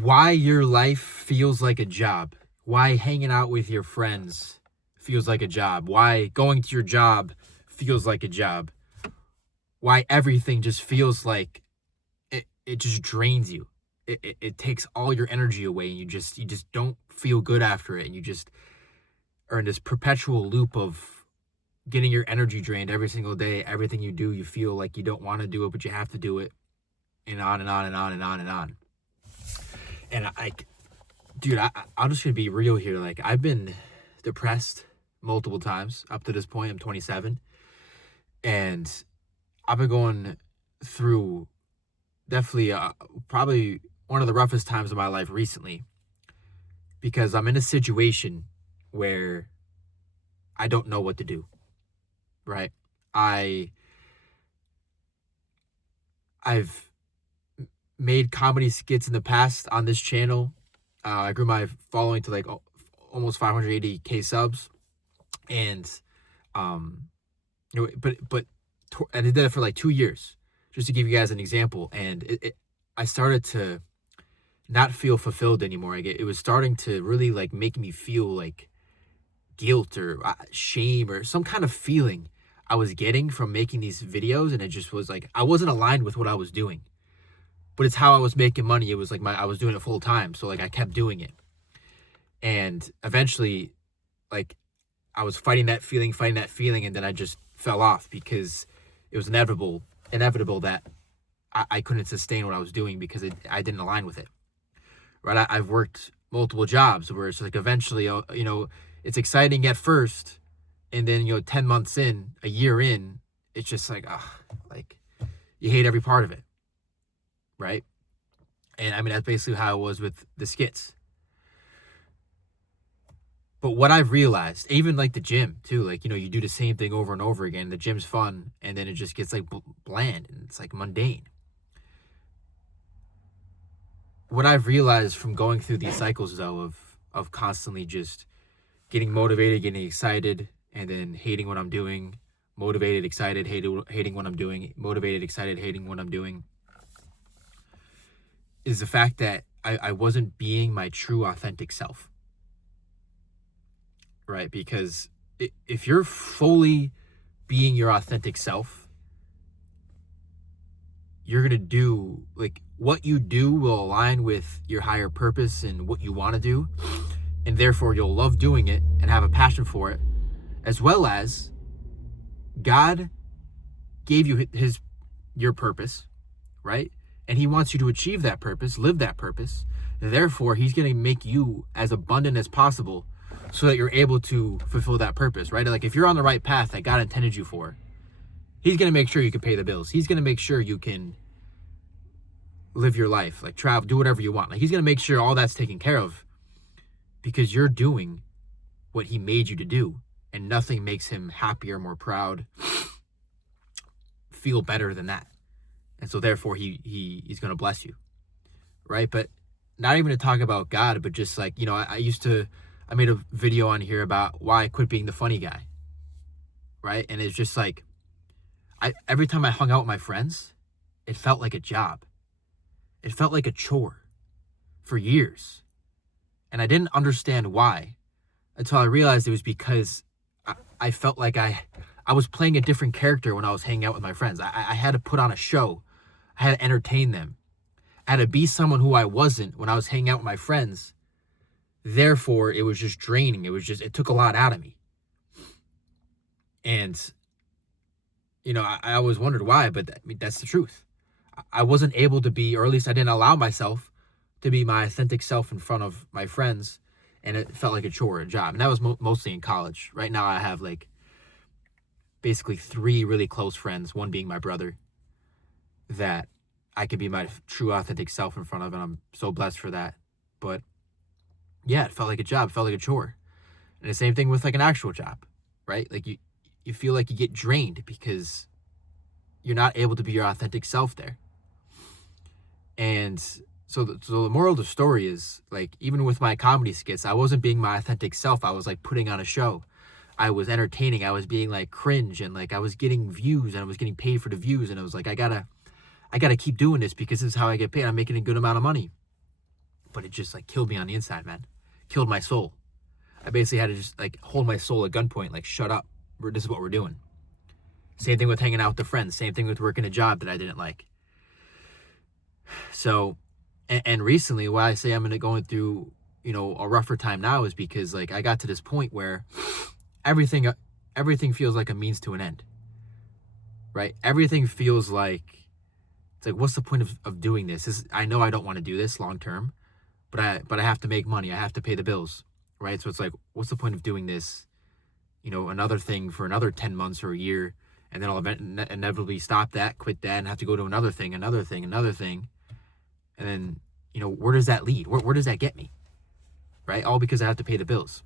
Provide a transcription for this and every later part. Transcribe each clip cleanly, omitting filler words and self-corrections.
why your life feels like a job, why hanging out with your friends feels like a job, why going to your job feels like a job, why everything just feels like it just drains you. It takes all your energy away and you just don't feel good after it, and you just are in this perpetual loop of getting your energy drained every single day. Everything you do, you feel like you don't want to do it, but you have to do it, and on and on and on and on and on. And dude, I'm just gonna be real here. Like, I've been depressed multiple times up to this point. I'm 27, and I've been going through definitely probably one of the roughest times of my life recently, because I'm in a situation where I don't know what to do. Right? I I've made comedy skits in the past on this channel. I grew my following to like almost 580K subs, and um, but and I did it for like 2 years, just to give you guys an example. And I started to not feel fulfilled anymore. It was starting to really like make me feel like guilt or shame or some kind of feeling I was getting from making these videos, and it just was like I wasn't aligned with what I was doing. But it's how I was making money. It was like I was doing it full time, so like I kept doing it. And eventually, like, I was fighting that feeling, and then I just fell off because it was inevitable that I couldn't sustain what I was doing because I didn't align with it. Right? I've worked multiple jobs where it's like eventually, it's exciting at first, and then 10 months in, a year in, it's just like, like you hate every part of it. Right? And I mean, that's basically how it was with the skits. But what I've realized, even like the gym too, like, you do the same thing over and over again. The gym's fun, and then it just gets like bland, and it's like mundane. What I've realized from going through these cycles, though, of constantly just getting motivated, getting excited, and then hating what I'm doing, motivated, excited, hating what I'm doing, motivated, excited, hating what I'm doing, is the fact that I wasn't being my true, authentic self. Right? Because if you're fully being your authentic self, you're going to do, like, what you do will align with your higher purpose and what you want to do. And therefore, you'll love doing it and have a passion for it, as well as God gave you your purpose, right? And he wants you to achieve that purpose, live that purpose. Therefore, he's going to make you as abundant as possible so that you're able to fulfill that purpose, right? Like, if you're on the right path that God intended you for, he's going to make sure you can pay the bills. He's going to make sure you can live your life, like travel, do whatever you want. Like, he's going to make sure all that's taken care of because you're doing what he made you to do, and nothing makes him happier, more proud, feel better than that. And so therefore he's going to bless you, right? But not even to talk about God, but just like, I made a video on here about why I quit being the funny guy, right? And it's just like, every time I hung out with my friends, it felt like a job. It felt like a chore for years. And I didn't understand why until I realized it was because I felt like I was playing a different character when I was hanging out with my friends. I had to put on a show. I had to entertain them. I had to be someone who I wasn't when I was hanging out with my friends. Therefore, it was just draining. It took a lot out of me. And, I always wondered why, but that's the truth. I wasn't able to be, or at least I didn't allow myself to be my authentic self in front of my friends. And it felt like a chore, a job. And that was mostly in college. Right now, I have like basically 3 really close friends, one being my brother, that I can be my true authentic self in front of, and I'm so blessed for that. But yeah, it felt like a job, it felt like a chore. And the same thing with like an actual job, right? Like you feel like you get drained because you're not able to be your authentic self there. And so the moral of the story is, like, even with my comedy skits, I wasn't being my authentic self. I was like putting on a show. I was entertaining. I was being like cringe, and like I was getting views, and I was getting paid for the views, and I was like, I gotta keep doing this because this is how I get paid. I'm making a good amount of money. but it just like killed me on the inside, man. Killed my soul. I basically had to just like hold my soul at gunpoint, like, shut up. This is what we're doing. Same thing with hanging out with the friends. Same thing with working a job that I didn't like. So, and recently, why I say I'm going through, a rougher time now is because like I got to this point where everything feels like a means to an end, right? Everything feels like, it's like, what's the point of doing this? I know I don't want to do this long term, but I have to make money. I have to pay the bills, right? So it's like, what's the point of doing this? Another thing for another 10 months or a year, and then I'll inevitably stop that, quit that, and have to go to another thing. And then, where does that lead? Where does that get me? Right? All because I have to pay the bills.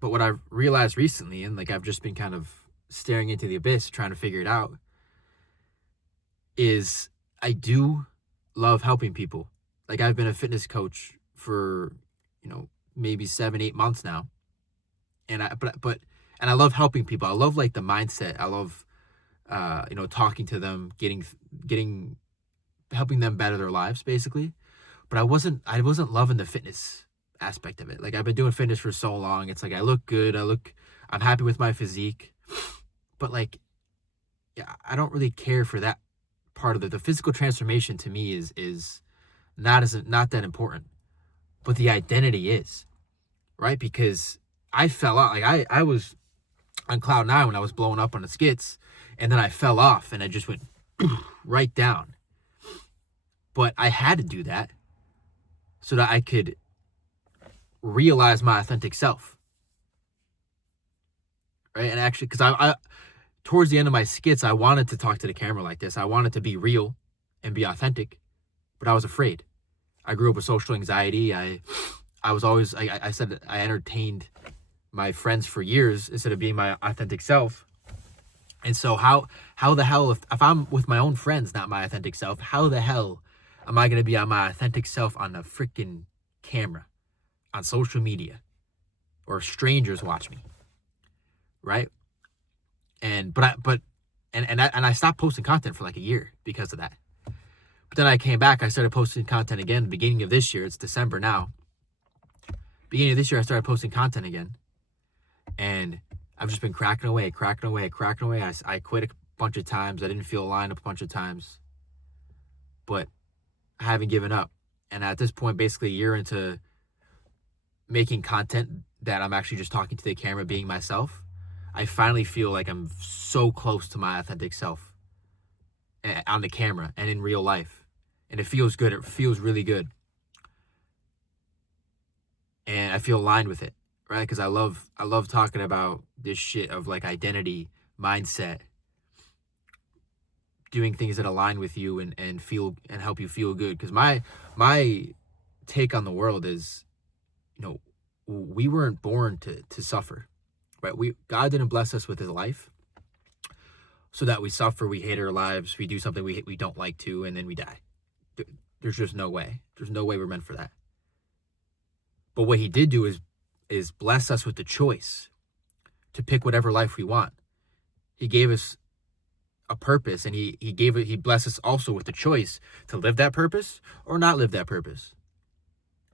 But what I've realized recently, and like I've just been kind of staring into the abyss, trying to figure it out, is I do love helping people. Like, I've been a fitness coach for, maybe 7-8 months now. And I love helping people. I love like the mindset. I love, talking to them, helping them better their lives, basically. But I wasn't loving the fitness aspect of it. Like, I've been doing fitness for so long. It's like, I look good. I'm happy with my physique, but like, yeah, I don't really care for that part of the physical transformation. To me is not that important, but the identity is, right? Because I fell out. Like, I was on cloud 9 when I was blowing up on the skits, and then I fell off and I just went right down. But I had to do that so that I could realize my authentic self, right? And actually, because I towards the end of my skits, I wanted to talk to the camera like this. I wanted to be real and be authentic, but I was afraid. I grew up with social anxiety. I was always, I said that I entertained my friends for years instead of being my authentic self. And so how the hell, if I'm with my own friends, not my authentic self, how the hell am I going to be on my authentic self on the freaking camera, on social media, or strangers watch me, right? And I stopped posting content for like a year because of that. But then I came back. I started posting content again. The beginning of this year, it's December now. Beginning of this year, I started posting content again, and I've just been cracking away. I quit a bunch of times. I didn't feel aligned a bunch of times, but I haven't given up. And at this point, basically a year into making content that I'm actually just talking to the camera, being myself, I finally feel like I'm so close to my authentic self on the camera and in real life. And it feels good. It feels really good. And I feel aligned with it, right? Because I love talking about this shit of like identity, mindset, doing things that align with you and feel and help you feel good. Because my take on the world is, we weren't born to suffer, right? God didn't bless us with his life so that we suffer, we hate our lives, we do something we don't like to, and then we die. There's just no way. There's no way we're meant for that. But what he did do is bless us with the choice to pick whatever life we want. He gave us a purpose, and he blessed us also with the choice to live that purpose or not live that purpose.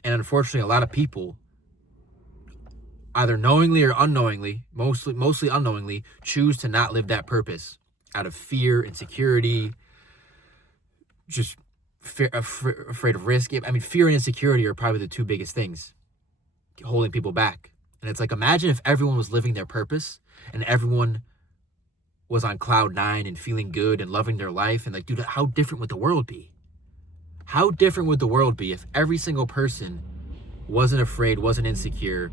And unfortunately, a lot of people, either knowingly or unknowingly, mostly unknowingly, choose to not live that purpose out of fear, insecurity, just afraid of risk. I mean, fear and insecurity are probably the two biggest things holding people back. And it's like, imagine if everyone was living their purpose and everyone was on cloud 9 and feeling good and loving their life. And like, dude, how different would the world be? How different would the world be if every single person wasn't afraid, wasn't insecure,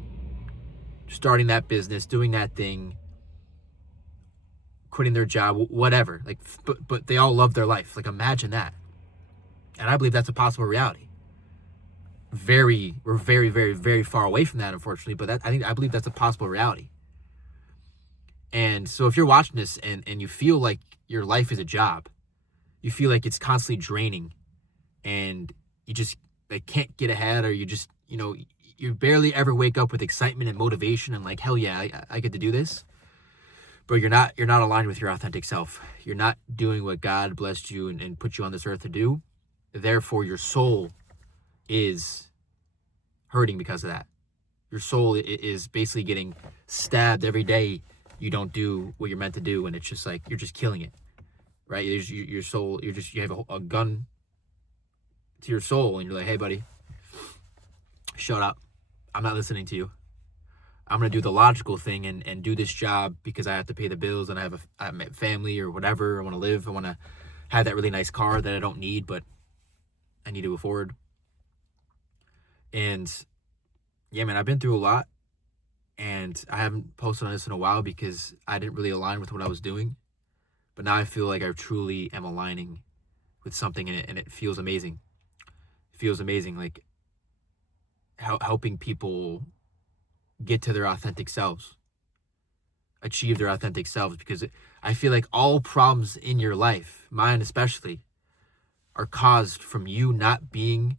starting that business, doing that thing, quitting their job, whatever. Like, but they all love their life. Like, imagine that. And I believe that's a possible reality. We're very, very, very far away from that, unfortunately, but I believe that's a possible reality. And so if you're watching this and you feel like your life is a job, you feel like it's constantly draining and you just like can't get ahead, or you just, you barely ever wake up with excitement and motivation and like, hell yeah, I get to do this. But you're not aligned with your authentic self. You're not doing what God blessed you and put you on this earth to do. Therefore, your soul is hurting because of that. Your soul is basically getting stabbed every day you don't do what you're meant to do, and it's just like you're just killing it, right? Your soul, you have a gun to your soul, and you're like, hey, buddy, shut up. I'm not listening to you. I'm going to do the logical thing and do this job because I have to pay the bills and I have a family or whatever. I want to live. I want to have that really nice car that I don't need, but I need to afford. And yeah, man, I've been through a lot, and I haven't posted on this in a while because I didn't really align with what I was doing. But now I feel like I truly am aligning with something in it, and it feels amazing. It feels amazing, like helping people get to their authentic selves, achieve their authentic selves, because I feel like all problems in your life, mine especially, are caused from you not being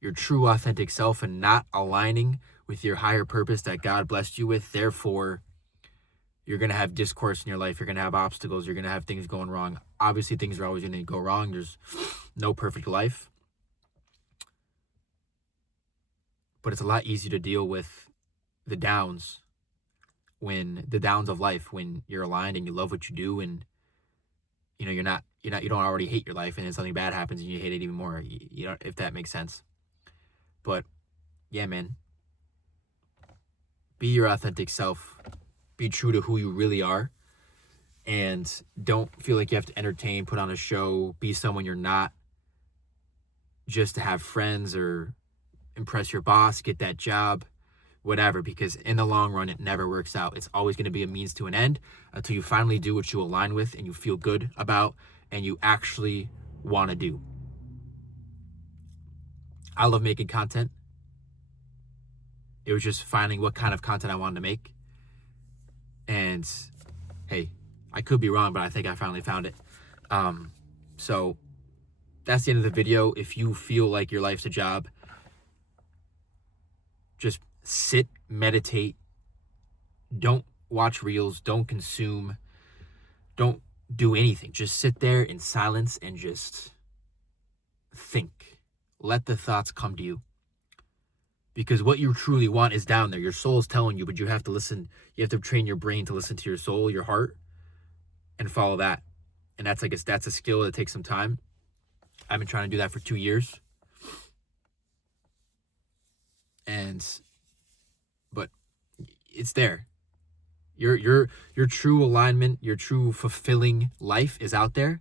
your true authentic self and not aligning with your higher purpose that God blessed you with. Therefore, you're going to have discourse in your life. You're going to have obstacles. You're going to have things going wrong. Obviously, things are always going to go wrong. There's no perfect life. But it's a lot easier to deal with the downs of life when you're aligned and you love what you do, and you don't already hate your life and then something bad happens and you hate it even more. You know, if that makes sense. But yeah, man, be your authentic self, be true to who you really are, and don't feel like you have to entertain, put on a show, be someone you're not just to have friends or impress your boss, get that job, whatever, because in the long run, it never works out. It's always going to be a means to an end until you finally do what you align with and you feel good about and you actually want to do. I love making content. It was just finding what kind of content I wanted to make. And hey, I could be wrong, but I think I finally found it. So that's the end of the video. If you feel like your life's a job, just sit, meditate. Don't watch reels. Don't consume. Don't do anything. Just sit there in silence and just think. Let the thoughts come to you. Because what you truly want is down there. Your soul is telling you, but you have to listen. You have to train your brain to listen to your soul, your heart, and follow that. And that's a skill that takes some time. I've been trying to do that for 2 years. But it's there. Your true alignment, your true fulfilling life is out there.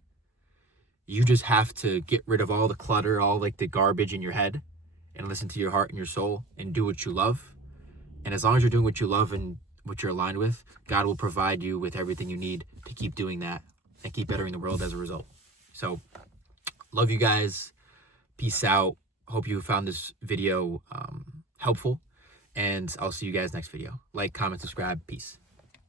You just have to get rid of all the clutter, all like the garbage in your head, and listen to your heart and your soul and do what you love. And as long as you're doing what you love and what you're aligned with, God will provide you with everything you need to keep doing that and keep bettering the world as a result. So, love you guys. Peace out. Hope you found this video helpful. And I'll see you guys next video. Like, comment, subscribe. Peace.